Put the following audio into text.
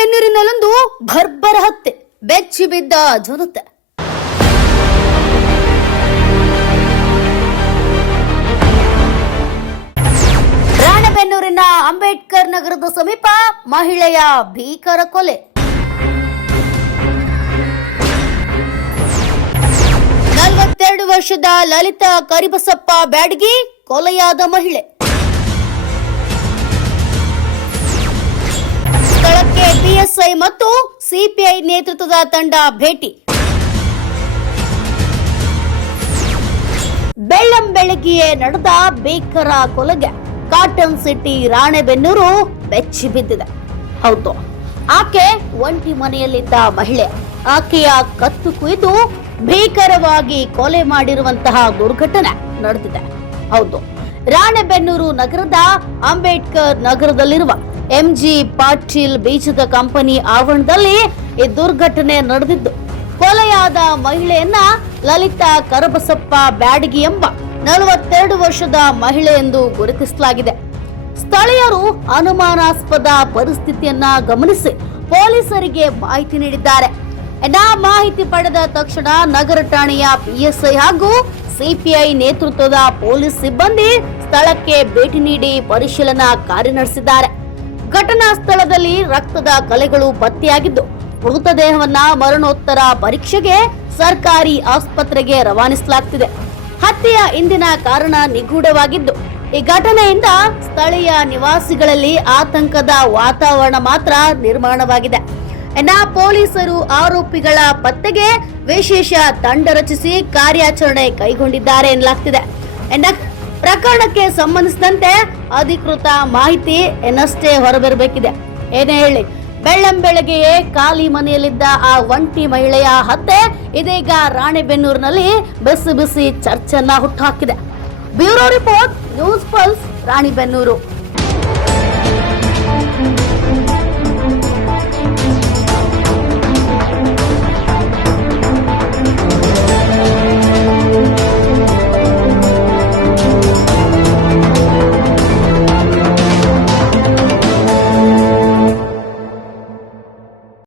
ರಾಣೆಬೆನ್ನೂರಿನಲ್ಲೊಂದು ಭರ್ಬರ ಹತ್ತೆ ಬೆಚ್ಚಿ ಬಿದ್ದ ಜನತೆ ರಾಣಬೆನ್ನೂರಿನ ಅಂಬೇಡ್ಕರ್ ನಗರದ ಸಮೀಪ ಮಹಿಳೆಯ ಭೀಕರ ಕೊಲೆ. ನಲವತ್ತೆರಡು ವರ್ಷದ ಲಲಿತಾ ಕರಿಬಸಪ್ಪ ಬ್ಯಾಡಗಿ ಕೊಲೆಯಾದ ಮಹಿಳೆ. ಪಿಎಸ್ಐ ಮತ್ತು ಸಿಪಿಐ ನೇತೃತ್ವದ ತಂಡ ಭೇಟಿ. ಬೆಳ್ಳಂ ಬೆಳಗ್ಗೆಯೇ ನಡೆದ ಭೀಕರ ಕೊಲೆಗೆ ಕಾಟನ್ ಸಿಟಿ ರಾಣೆಬೆನ್ನೂರು ಬೆಚ್ಚಿ ಬಿದ್ದಿದೆ. ಹೌದು, ಆಕೆ ಒಂಟಿ ಮನೆಯಲ್ಲಿದ್ದ ಮಹಿಳೆ. ಆಕೆಯ ಕತ್ತು ಕುಯ್ದು ಭೀಕರವಾಗಿ ಕೊಲೆ ಮಾಡಿರುವಂತಹ ದುರ್ಘಟನೆ ನಡೆದಿದೆ. ಹೌದು, ರಾಣೆಬೆನ್ನೂರು ನಗರದ ಅಂಬೇಡ್ಕರ್ ನಗರದಲ್ಲಿರುವ ಎಂಜಿ ಪಾಟೀಲ್ ಬೀಜದ ಕಂಪನಿ ಆವರಣದಲ್ಲಿ ಈ ದುರ್ಘಟನೆ ನಡೆದಿದ್ದು. ಕೊಲೆಯಾದ ಮಹಿಳೆಯನ್ನ ಲಲಿತಾ ಕರಬಸಪ್ಪ ಬ್ಯಾಡಗಿ ಎಂಬ ನಲವತ್ತೆರಡು ವರ್ಷದ ಮಹಿಳೆ ಎಂದು ಗುರುತಿಸಲಾಗಿದೆ. ಸ್ಥಳೀಯರು ಅನುಮಾನಾಸ್ಪದ ಪರಿಸ್ಥಿತಿಯನ್ನ ಗಮನಿಸಿ ಪೊಲೀಸರಿಗೆ ಮಾಹಿತಿ ನೀಡಿದ್ದಾರೆ. ಮಾಹಿತಿ ಪಡೆದ ತಕ್ಷಣ ನಗರ ಠಾಣೆಯ ಪಿಎಸ್ಐ ಹಾಗೂ ಸಿಪಿಐ ನೇತೃತ್ವದ ಪೊಲೀಸ್ ಸಿಬ್ಬಂದಿ ಸ್ಥಳಕ್ಕೆ ಭೇಟಿ ನೀಡಿ ಪರಿಶೀಲನಾ ಕಾರ್ಯ ನಡೆಸಿದ್ದಾರೆ. ಘಟನಾ ಸ್ಥಳದಲ್ಲಿ ರಕ್ತದ ಕಲೆಗಳು ಪತ್ತೆಯಾಗಿದ್ದು ಮೃತದೇಹವನ್ನ ಮರಣೋತ್ತರ ಪರೀಕ್ಷೆಗೆ ಸರ್ಕಾರಿ ಆಸ್ಪತ್ರೆಗೆ ರವಾನಿಸಲಾಗ್ತಿದೆ. ಹತ್ಯೆಯ ಇಂದಿನ ಕಾರಣ ನಿಗೂಢವಾಗಿದ್ದು, ಈ ಘಟನೆಯಿಂದ ಸ್ಥಳೀಯ ನಿವಾಸಿಗಳಲ್ಲಿ ಆತಂಕದ ವಾತಾವರಣ ಮಾತ್ರ ನಿರ್ಮಾಣವಾಗಿದೆ. ಇನ್ನ ಪೊಲೀಸರು ಆರೋಪಿಗಳ ಪತ್ತೆಗೆ ವಿಶೇಷ ತಂಡ ರಚಿಸಿ ಕಾರ್ಯಾಚರಣೆ ಕೈಗೊಂಡಿದ್ದಾರೆ ಎನ್ನಲಾಗ್ತಿದೆ. ಪ್ರಕರಣಕ್ಕೆ ಸಂಬಂಧಿಸಿದಂತೆ ಅಧಿಕೃತ ಮಾಹಿತಿ ಇನ್ನಷ್ಟೇ ಹೊರಬರಬೇಕಿದೆ. ಏನೇ ಹೇಳಿ ಬೆಳ್ಳಂ ಬೆಳಗ್ಗೆಯೇ ಖಾಲಿ ಮನೆಯಲ್ಲಿದ್ದ ಆ ಒಂಟಿ ಮಹಿಳೆಯ ಹತ್ಯೆ ಇದೀಗ ರಾಣೆಬೆನ್ನೂರಿನಲ್ಲಿ ಬಿಸಿ ಬಿಸಿ ಚರ್ಚೆಯನ್ನ ಹುಟ್ಟುಹಾಕಿದೆ bureau report, news pulse, Ranebennur.